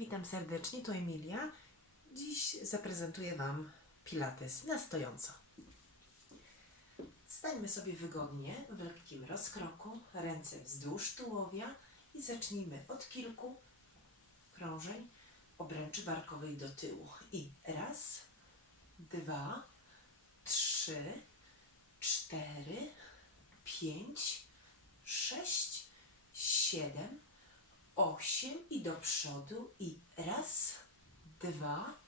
Witam serdecznie, to Emilia. Dziś zaprezentuję Wam Pilates na stojąco. Stańmy sobie wygodnie, w lekkim rozkroku, ręce wzdłuż tułowia i zacznijmy od kilku krążeń obręczy barkowej do tyłu. I raz, dwa, trzy, cztery, pięć, sześć, siedem, osiem i do przodu i raz, dwa,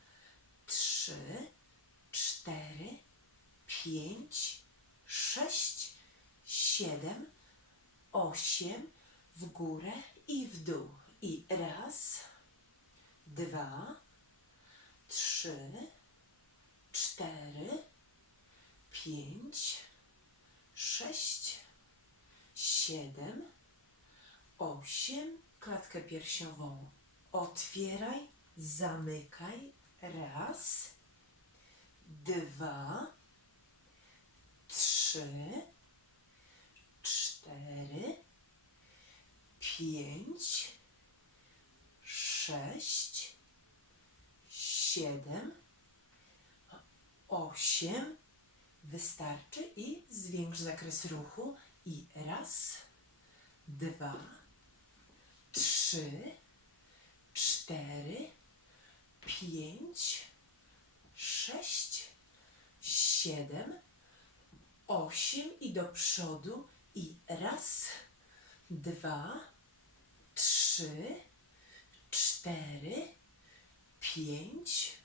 trzy, cztery, pięć, sześć, siedem, osiem, w górę i w dół. I raz, dwa, trzy, cztery, pięć, sześć, siedem, osiem, klatkę piersiową. Otwieraj, zamykaj, raz, dwa, trzy, cztery, pięć, sześć, siedem, osiem, wystarczy i zwiększ zakres ruchu. I raz, dwa, trzy, cztery, pięć, sześć, siedem, osiem i do przodu i raz, dwa, trzy, cztery, pięć,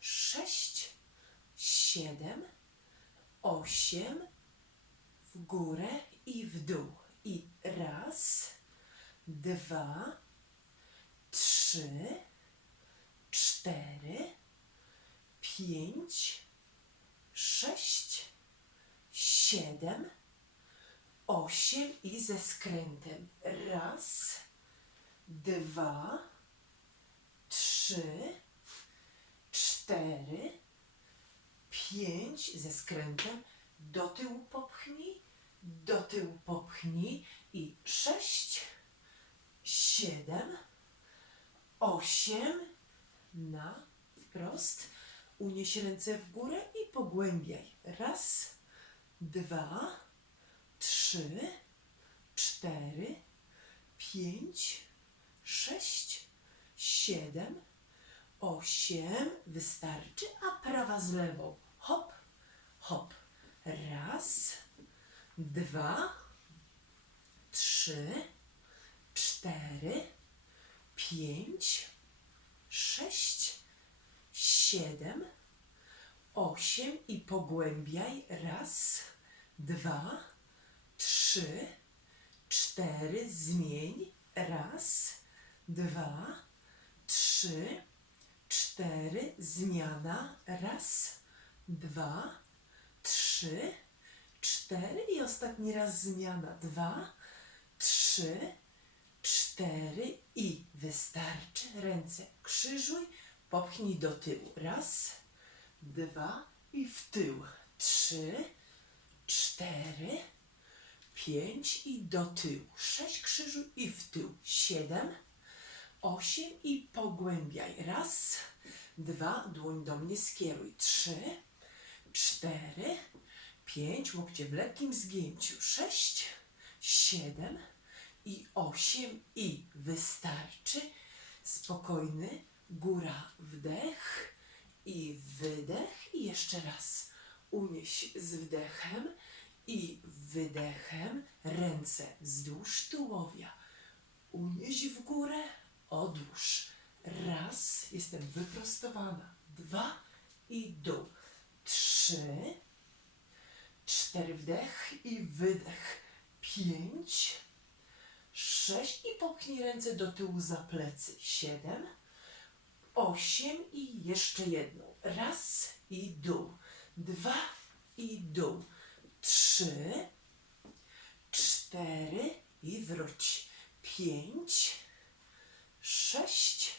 sześć, siedem, osiem, w górę i w dół. I raz, dwa, trzy, cztery, pięć, sześć, siedem, osiem i ze skrętem. Raz, dwa, trzy, cztery, pięć ze skrętem. Do tyłu popchnij, do tyłu popchnij i sześć, siedem, osiem, na wprost. Unieś ręce w górę i pogłębiaj. Raz, dwa, trzy, cztery, pięć, sześć, siedem, osiem. Wystarczy, a prawa z lewą. Hop, hop. Raz, dwa, trzy, cztery, pięć, sześć, siedem, osiem i pogłębiaj. Raz, dwa, trzy, cztery, zmień. Raz, dwa, trzy, cztery, zmiana. Raz, dwa, trzy, cztery i ostatni raz zmiana. Dwa, trzy, cztery i wystarczy. Ręce krzyżuj, popchnij do tyłu. Raz, dwa i w tył. Trzy, cztery, pięć i do tyłu. Sześć krzyżuj i w tył. Siedem, osiem i pogłębiaj. Raz, dwa, dłoń do mnie skieruj. Trzy, cztery, pięć, łokcie w lekkim zgięciu. Sześć, siedem i osiem i wystarczy. Spokojny, góra, wdech i wydech i jeszcze raz. Unieś z wdechem i wydechem ręce wzdłuż tułowia. Unieś w górę, odłóż. Raz, jestem wyprostowana. Dwa i dół. Trzy, cztery wdech i wydech. Pięć, sześć i popchnij ręce do tyłu za plecy. Siedem, osiem i jeszcze jedną. Raz i dół. Dwa i dół. Trzy, cztery i wróć. Pięć, sześć,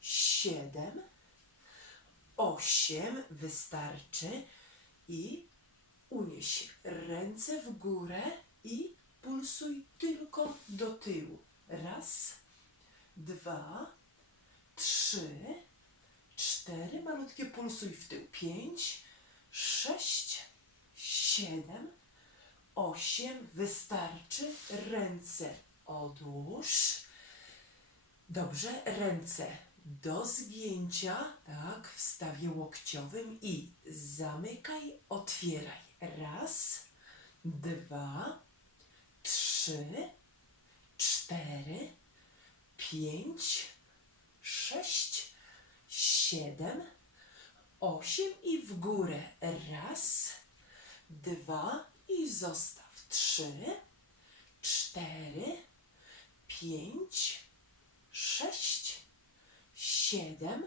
siedem, osiem. Wystarczy. I unieś ręce w górę i pulsuj tylko do tyłu. Raz, dwa, trzy, cztery, malutkie pulsuj w tył, pięć, sześć, siedem, osiem, wystarczy, ręce odłóż. Dobrze, ręce do zgięcia, tak, w stawie łokciowym i zamykaj, otwieraj. Raz, dwa, trzy, cztery, pięć, sześć, siedem, osiem i w górę. Raz, dwa i zostaw. Trzy, cztery, pięć, sześć, siedem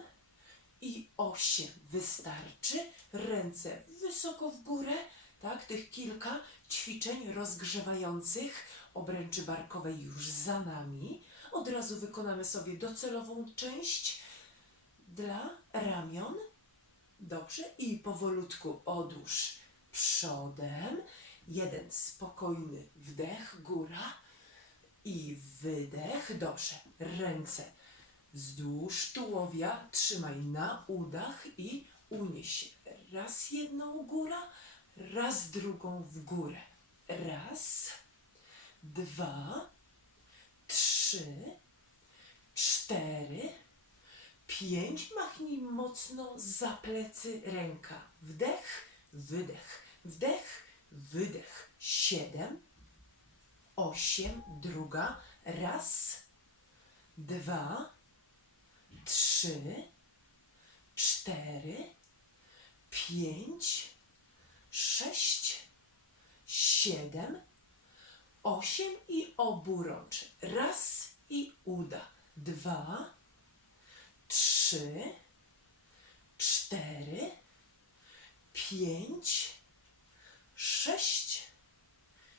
i osiem. Wystarczy. Ręce wysoko w górę. Tak, tych kilka ćwiczeń rozgrzewających obręczy barkowej już za nami. Od razu wykonamy sobie docelową część dla ramion. Dobrze. I powolutku odłóż przodem. Jeden spokojny wdech, góra i wydech. Dobrze. Ręce wzdłuż tułowia. Trzymaj na udach i unieś raz jedną góra, raz drugą w górę. Raz, dwa, trzy, cztery, pięć. Machnij mocno za plecy ręka. Wdech, wydech, wdech, wydech. Siedem, osiem, druga. Raz, dwa, trzy, cztery, pięć, sześć, siedem, osiem i oburącz. Raz i uda. Dwa, trzy, cztery, pięć, sześć,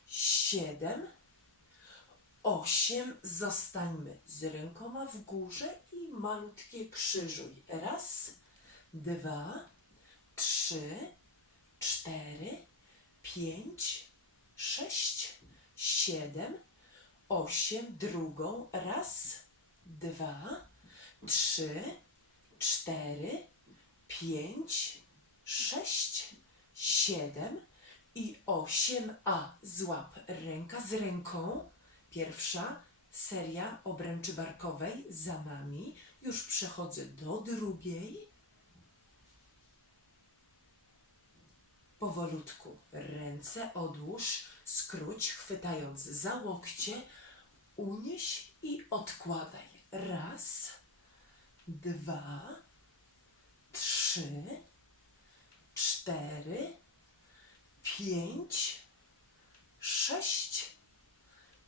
siedem, osiem. Zostańmy z rękoma w górze i malutkie krzyżuj. Raz, dwa, trzy, cztery, pięć, sześć, siedem, osiem. Drugą. Raz, dwa, trzy, cztery, pięć, sześć, siedem i osiem. A złap ręka z ręką. Pierwsza seria obręczy barkowej za nami. Już przechodzę do drugiej. Powolutku ręce odłóż, skróć, chwytając za łokcie, unieś i odkładaj. Raz, dwa, trzy, cztery, pięć, sześć,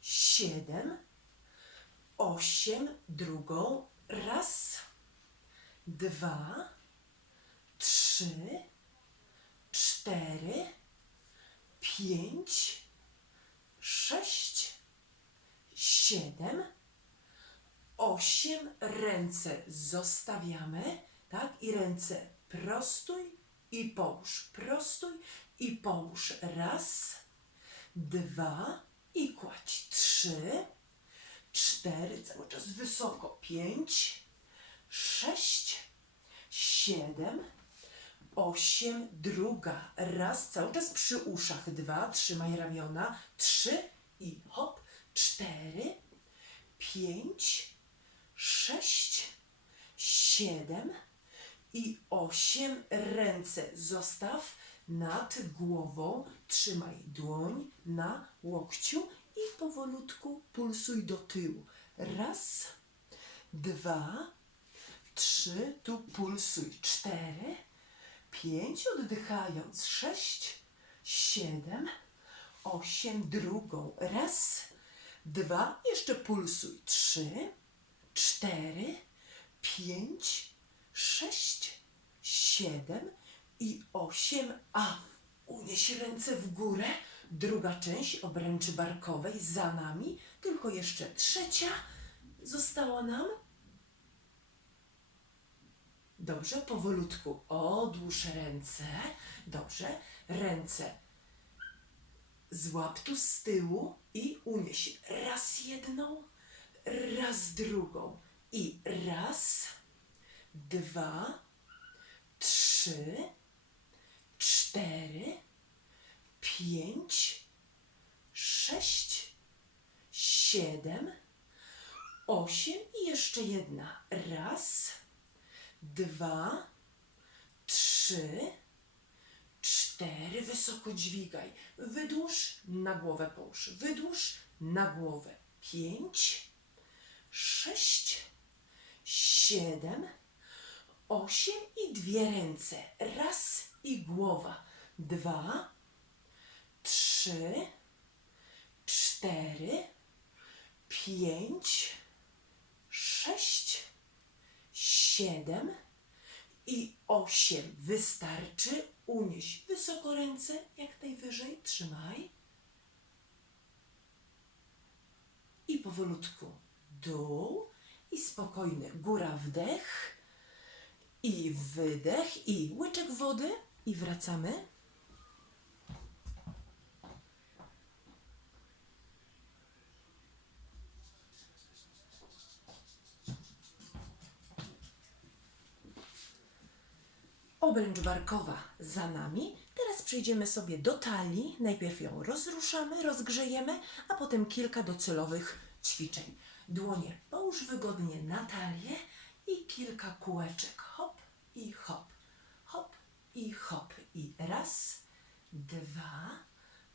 siedem, osiem. Drugą. Raz, dwa, trzy, cztery, pięć, sześć, siedem, osiem. Ręce zostawiamy, tak? I ręce prostuj i połóż. Prostuj i połóż. Raz, dwa i kładź. Trzy, cztery, cały czas wysoko. Pięć, sześć, siedem, osiem, druga. Raz, cały czas przy uszach. Dwa, trzymaj ramiona. Trzy i hop. Cztery, pięć, sześć, siedem i osiem. Ręce zostaw nad głową. Trzymaj dłoń na łokciu i powolutku pulsuj do tyłu. Raz, dwa, trzy, tu pulsuj. Cztery, pięć, oddychając. Sześć, siedem, osiem, drugą. Raz, dwa, jeszcze pulsuj. Trzy, cztery, pięć, sześć, siedem i osiem. A unieś ręce w górę. Druga część obręczy barkowej za nami. Tylko jeszcze trzecia została nam. Dobrze, powolutku odłóż ręce. Dobrze, ręce złap tu z tyłu i unieś raz jedną, raz drugą i raz, dwa, trzy, cztery, pięć, sześć, siedem, osiem i jeszcze jedna. Raz, dwa, trzy, cztery. Wysoko dźwigaj. Wydłuż, na głowę połóż. Wydłuż, na głowę. Pięć, sześć, siedem, osiem i dwie ręce. Raz i głowa. Dwa, trzy, cztery, pięć, sześć, siedem i osiem. Wystarczy. Unieś wysoko ręce, jak najwyżej. Trzymaj. I powolutku dół i spokojny. Góra wdech i wydech i łyczek wody i wracamy. Obręcz barkowa za nami. Teraz przejdziemy sobie do talii. Najpierw ją rozruszamy, rozgrzejemy, a potem kilka docelowych ćwiczeń. Dłonie połóż wygodnie na talię i kilka kółeczek. Hop i hop, hop i hop. I raz, dwa,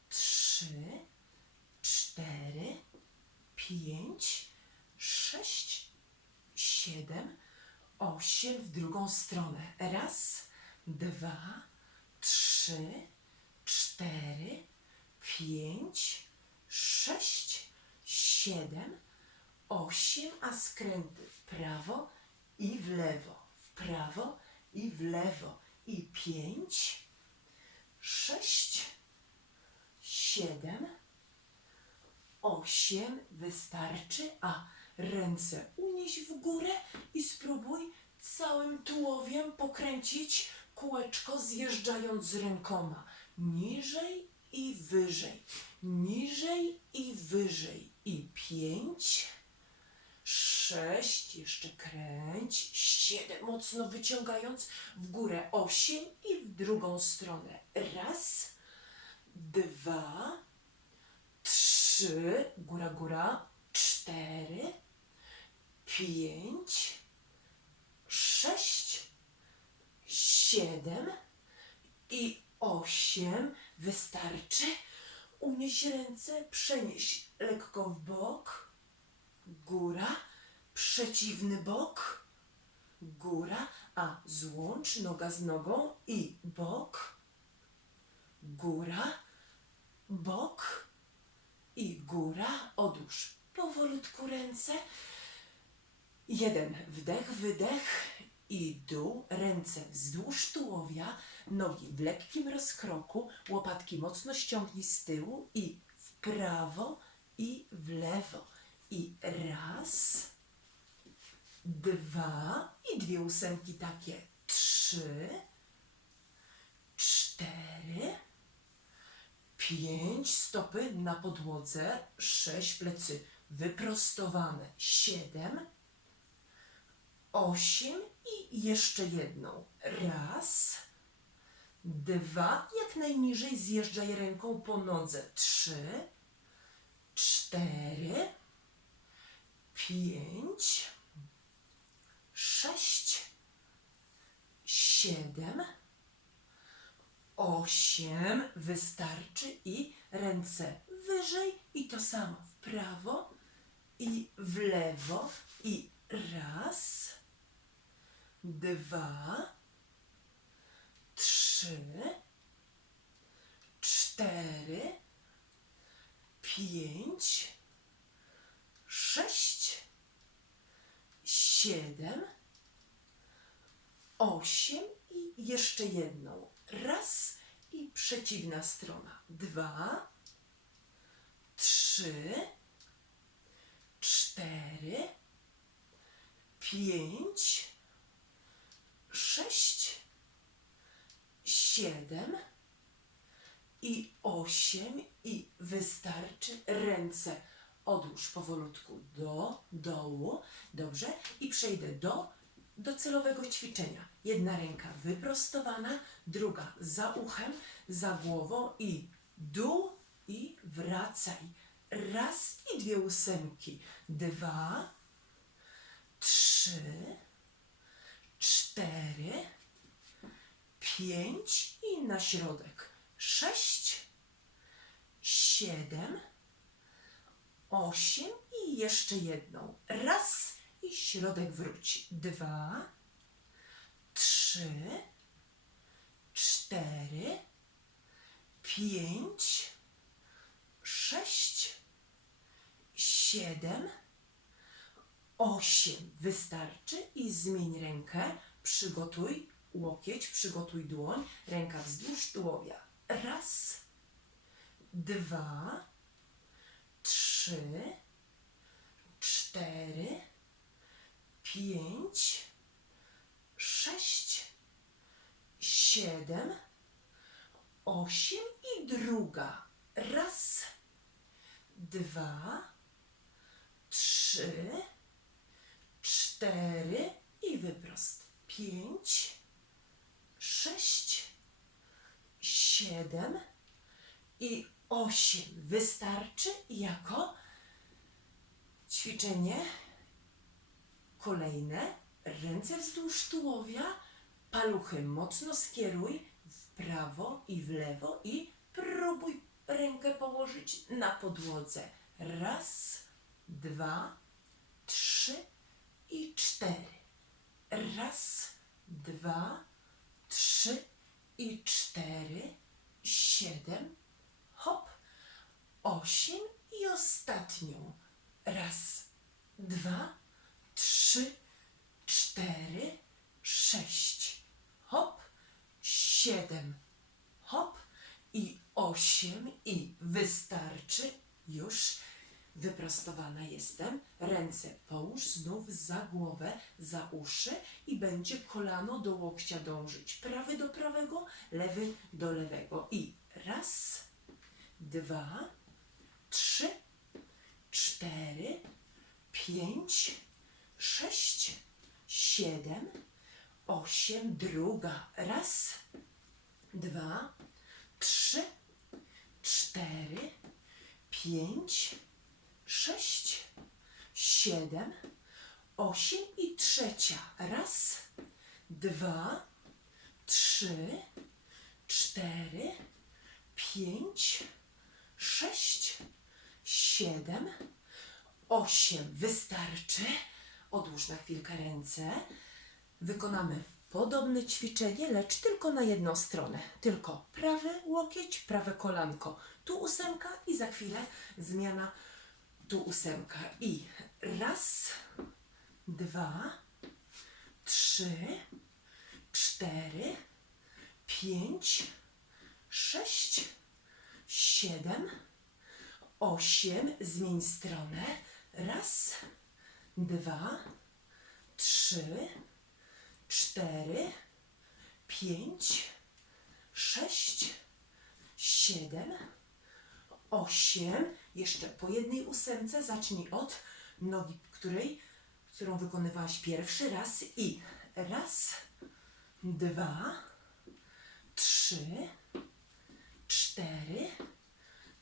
trzy, cztery, pięć, sześć, siedem, osiem w drugą stronę. Raz, dwa, trzy, cztery, pięć, sześć, siedem, osiem, a skręty w prawo i w lewo, w prawo i w lewo. I pięć, sześć, siedem, osiem wystarczy, a ręce unieś w górę i spróbuj całym tułowiem pokręcić kółeczko, zjeżdżając z rękoma. Niżej i wyżej, niżej i wyżej. I pięć, sześć, jeszcze kręć, siedem, mocno wyciągając w górę, osiem i w drugą stronę. Raz, dwa, trzy, góra, góra, cztery, pięć, sześć, siedem i osiem. Wystarczy. Unieś ręce, przenieś lekko w bok, góra, przeciwny bok, góra, a złącz noga z nogą i bok, góra, bok i góra. Odłóż powolutku ręce. Jeden wdech, wydech i dół, ręce wzdłuż tułowia, nogi w lekkim rozkroku, łopatki mocno ściągnij z tyłu i w prawo i w lewo. I raz, dwa i dwie ósemki takie, trzy, cztery, pięć, stopy na podłodze, sześć, plecy wyprostowane, siedem, osiem i jeszcze jedną. Raz, dwa, jak najniżej zjeżdżaj ręką po nodze. Trzy, cztery, pięć, sześć, siedem, osiem. Wystarczy i ręce wyżej i to samo w prawo i w lewo i raz, dwa, trzy, cztery, pięć, sześć, siedem, osiem i jeszcze jedną. Raz i przeciwna strona. Dwa, trzy, cztery, pięć, sześć, siedem i osiem i wystarczy ręce. Odłóż powolutku do dołu, dobrze? I przejdę do do celowego ćwiczenia. Jedna ręka wyprostowana, druga za uchem, za głową i dół i wracaj. Raz i dwie ósemki. Dwa, trzy, cztery, pięć i na środek. Sześć, siedem, osiem i jeszcze jedną. Raz i środek wróci. Dwa, trzy, cztery, pięć, sześć, siedem, osiem. Wystarczy i zmień rękę. Przygotuj łokieć, przygotuj dłoń. Ręka wzdłuż tułowia. Raz, dwa, trzy, cztery, pięć, sześć, siedem, osiem i druga. Raz, dwa, trzy, cztery i wyprost. Pięć, sześć, siedem i osiem. Wystarczy jako ćwiczenie kolejne. Ręce wzdłuż tułowia, paluchy mocno skieruj w prawo i w lewo i próbuj rękę położyć na podłodze. Raz, dwa, trzy i cztery. Raz, dwa, trzy i cztery, siedem, hop, osiem i ostatnią. Raz, dwa, trzy, cztery, sześć, hop, siedem, hop i osiem i wystarczy już. Wyprostowana jestem. Ręce połóż znów za głowę, za uszy i będzie kolano do łokcia dążyć. Prawy do prawego, lewy do lewego. I raz, dwa, trzy, cztery, pięć, sześć, siedem, osiem, druga. Raz, dwa, trzy, cztery, pięć, siedem, osiem i trzecia. Raz, dwa, trzy, cztery, pięć, sześć, siedem, osiem. Wystarczy. Odłóż na chwilkę ręce. Wykonamy podobne ćwiczenie, lecz tylko na jedną stronę. Tylko prawy łokieć, prawe kolanko. Tu ósemka i za chwilę zmiana tu ósemka. I raz, dwa, trzy, cztery, pięć, sześć, siedem, osiem. Zmień stronę. Raz, dwa, trzy, cztery, pięć, sześć, siedem, osiem. Jeszcze po jednej ósemce zacznij od nogi, której, którą wykonywałaś pierwszy raz i raz, dwa, trzy, cztery,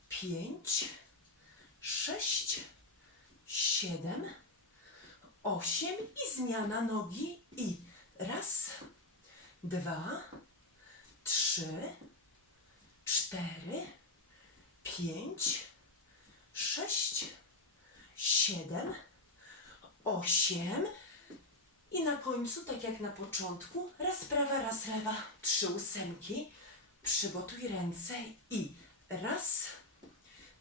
pięć, sześć, siedem, osiem i zmiana nogi i raz, dwa, trzy, cztery, pięć, sześć, siedem, osiem i na końcu, tak jak na początku, raz prawa, raz lewa, trzy ósemki. Przygotuj ręce i raz,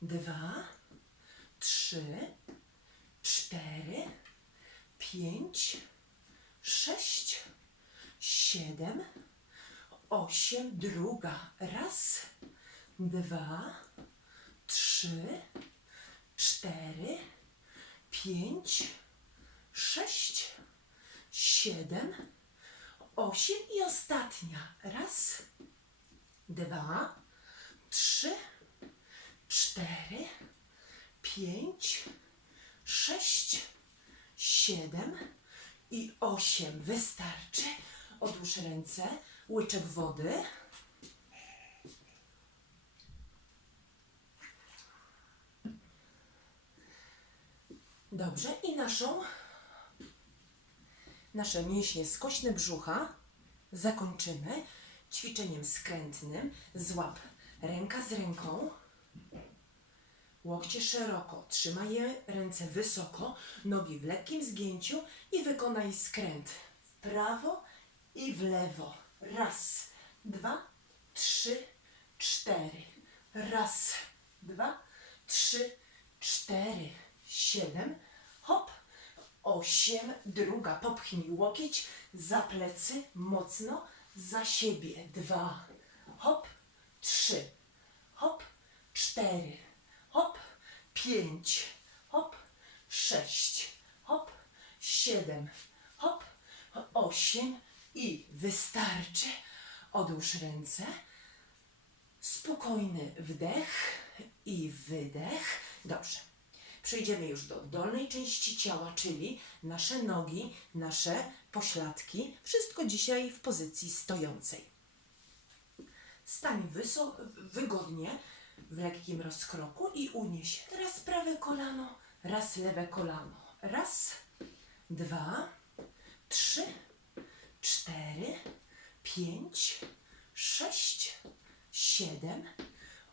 dwa, trzy, cztery, pięć, sześć, siedem, osiem, druga. Raz, dwa, trzy, cztery, pięć, sześć, siedem, osiem i ostatnia. Raz, dwa, trzy, cztery, pięć, sześć, siedem i osiem. Wystarczy. Odłóż ręce. Łyczek wody. Dobrze. I naszą, nasze mięśnie skośne brzucha zakończymy ćwiczeniem skrętnym. Złap ręka z ręką. Łokcie szeroko, trzymaj je ręce wysoko, nogi w lekkim zgięciu i wykonaj skręt w prawo i w lewo. Raz, dwa, trzy, cztery. Raz, dwa, trzy, cztery, siedem. Hop, osiem. Druga, popchnij łokieć za plecy, mocno, za siebie. Dwa, hop, trzy, hop, cztery, hop, pięć, hop, sześć, hop, siedem, hop, osiem. I wystarczy. Odłóż ręce. Spokojny wdech i wydech. Dobrze. Przejdziemy już do dolnej części ciała, czyli nasze nogi, nasze pośladki. Wszystko dzisiaj w pozycji stojącej. Stań wygodnie, w lekkim rozkroku i unieś raz prawe kolano, raz lewe kolano. Raz, dwa, trzy, cztery, pięć, sześć, siedem,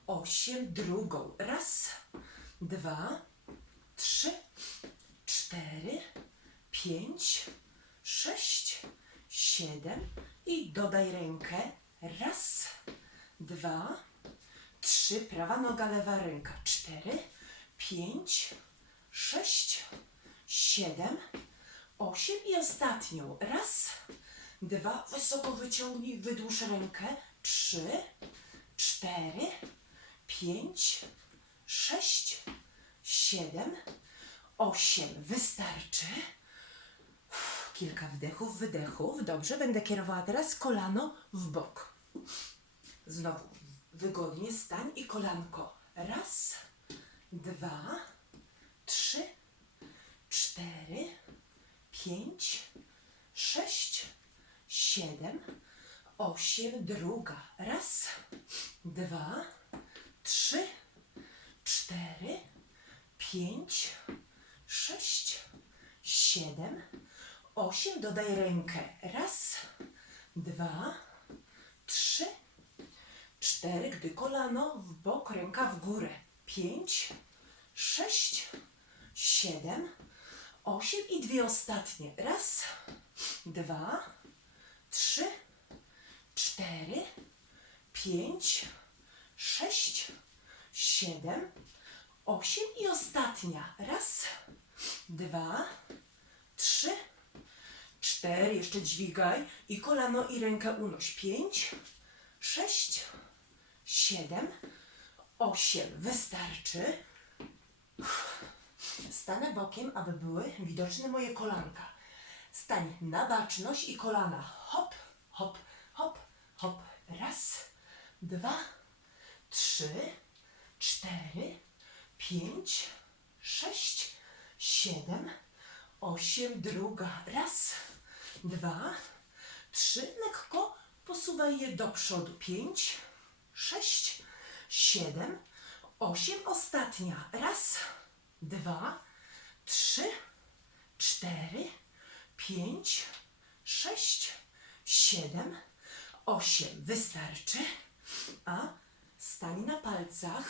osiem. Drugą. Raz, dwa, trzy, cztery, pięć, sześć, siedem i dodaj rękę. Raz, dwa, trzy, prawa noga, lewa ręka. Cztery, pięć, sześć, siedem, osiem i ostatnią. Raz, dwa, wysoko wyciągnij, wydłuż rękę. Trzy, cztery, pięć, sześć, siedem, osiem. Wystarczy. Kilka wdechów, wydechów. Dobrze, będę kierowała teraz kolano w bok. Znowu wygodnie stań i kolanko. Raz, dwa, trzy, cztery, pięć, sześć, siedem, osiem. Druga. Raz, dwa, trzy, cztery, pięć, sześć, siedem, osiem. Dodaj rękę. Raz, dwa, trzy, cztery. Gdy kolano w bok, ręka w górę. Pięć, sześć, siedem, osiem i dwie ostatnie. Raz, dwa, trzy, cztery, pięć, sześć, siedem, osiem i ostatnia. Raz, dwa, trzy, cztery. Jeszcze dźwigaj i kolano i rękę unoś. Pięć, sześć, siedem, osiem. Wystarczy. Stanę bokiem, aby były widoczne moje kolanka. Stań na baczność i kolana. Hop, hop, hop, hop. Raz, dwa, trzy, cztery, pięć, sześć, siedem, osiem. Druga. Raz, dwa, trzy. Lekko posuwaj je do przodu. Pięć, sześć, siedem, osiem. Ostatnia. Raz, dwa, trzy, cztery, pięć, sześć, siedem, osiem. Wystarczy. A stań na palcach,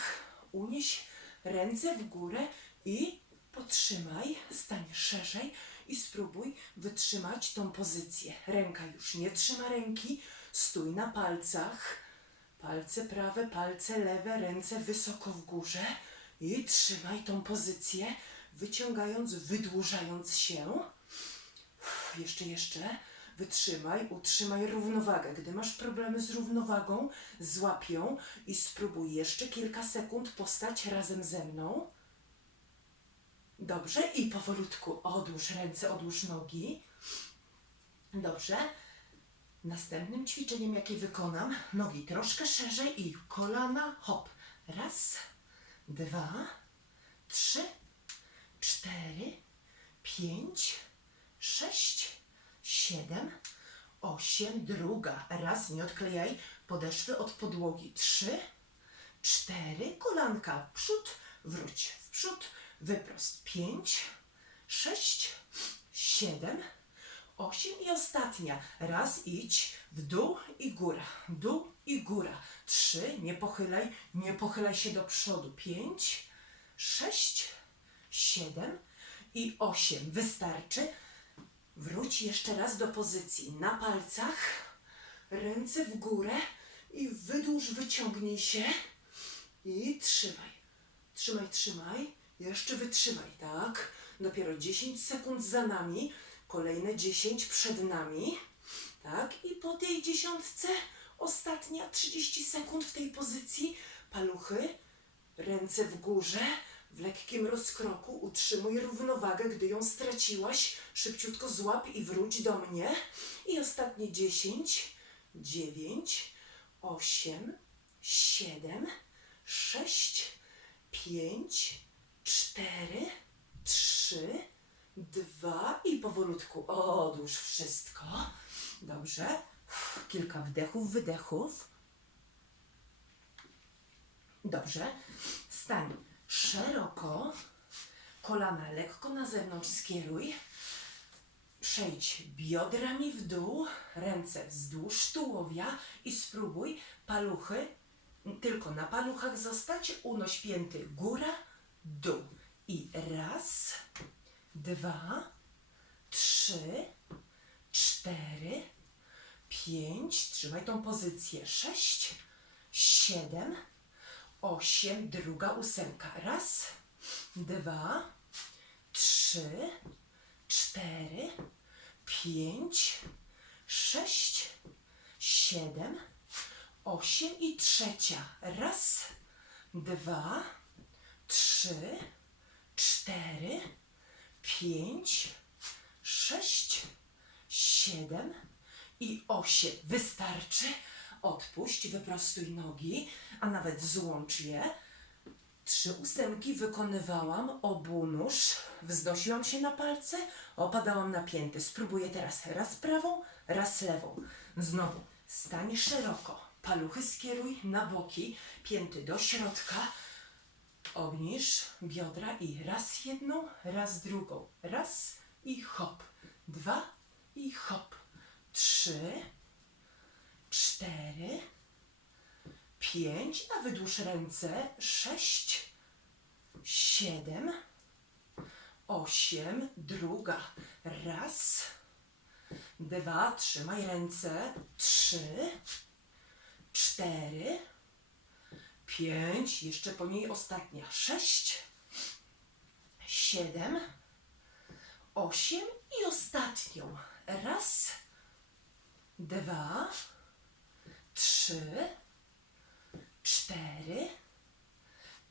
unieś ręce w górę i potrzymaj, stań szerzej i spróbuj wytrzymać tą pozycję. Ręka już nie trzyma ręki, stój na palcach. Palce prawe, palce lewe, ręce wysoko w górze i trzymaj tą pozycję, wyciągając, wydłużając się. Uff, Jeszcze, jeszcze. Wytrzymaj, utrzymaj równowagę. Gdy masz problemy z równowagą, złap ją i spróbuj jeszcze kilka sekund postać razem ze mną. Dobrze, i powolutku odłóż ręce, odłóż nogi. Dobrze. Następnym ćwiczeniem, jakie wykonam, nogi troszkę szerzej i kolana, hop. Raz, dwa, trzy, cztery, pięć, sześć, siedem, osiem, druga. Raz, nie odklejaj podeszwy od podłogi. Trzy, cztery, kolanka w przód, wróć w przód, wyprost. Pięć, sześć, siedem, osiem i ostatnia. Raz, idź w dół i góra, dół i góra. Trzy, nie pochylaj, nie pochylaj się do przodu. Pięć, sześć, siedem i osiem. Wystarczy. Wróć jeszcze raz do pozycji na palcach, ręce w górę i wydłuż, wyciągnij się i trzymaj. Trzymaj, trzymaj. Jeszcze wytrzymaj, tak? Dopiero 10 sekund za nami, kolejne 10 przed nami, tak? I po tej dziesiątce ostatnia 30 sekund w tej pozycji. Paluchy, ręce w górze, w lekkim rozkroku. Utrzymuj równowagę, gdy ją straciłaś. Szybciutko złap i wróć do mnie. I ostatnie 10, 9, 8, 7, 6, 5, 4, 3, 2 i powolutku odłóż wszystko. Dobrze. Kilka wdechów, wydechów. Dobrze. Stań szeroko, kolana lekko na zewnątrz skieruj. Przejdź biodrami w dół, ręce wzdłuż tułowia i spróbuj paluchy, tylko na paluchach zostać, unoś pięty góra, dół. I raz, dwa, trzy, cztery, pięć, trzymaj tą pozycję, sześć, siedem, osiem, druga ósemka. Raz, dwa, trzy, cztery, pięć, sześć, siedem, osiem i trzecia. Raz, dwa, trzy, cztery, pięć, sześć, siedem i osiem. Wystarczy. Odpuść, wyprostuj nogi, a nawet złącz je. Trzy ósemki wykonywałam obu nóż. Wznosiłam się na palce, opadałam na pięty. Spróbuję teraz raz prawą, raz lewą. Znowu stań szeroko. Paluchy skieruj na boki, pięty do środka. Obniż biodra i raz jedną, raz drugą. Raz i hop. Dwa i hop. Trzy, cztery, pięć, a wydłuż ręce, sześć, siedem, osiem, druga, raz, dwa, trzymaj ręce, trzy, cztery, pięć, jeszcze po niej ostatnia, sześć, siedem, osiem i ostatnią, raz, dwa, trzy, cztery,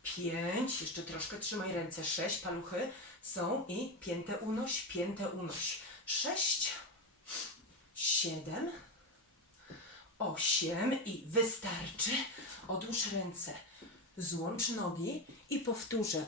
pięć, jeszcze troszkę trzymaj ręce, sześć, paluchy są i piętę unoś, piętę unoś, sześć, siedem, osiem. I wystarczy. Odłóż ręce, złącz nogi i powtórzę.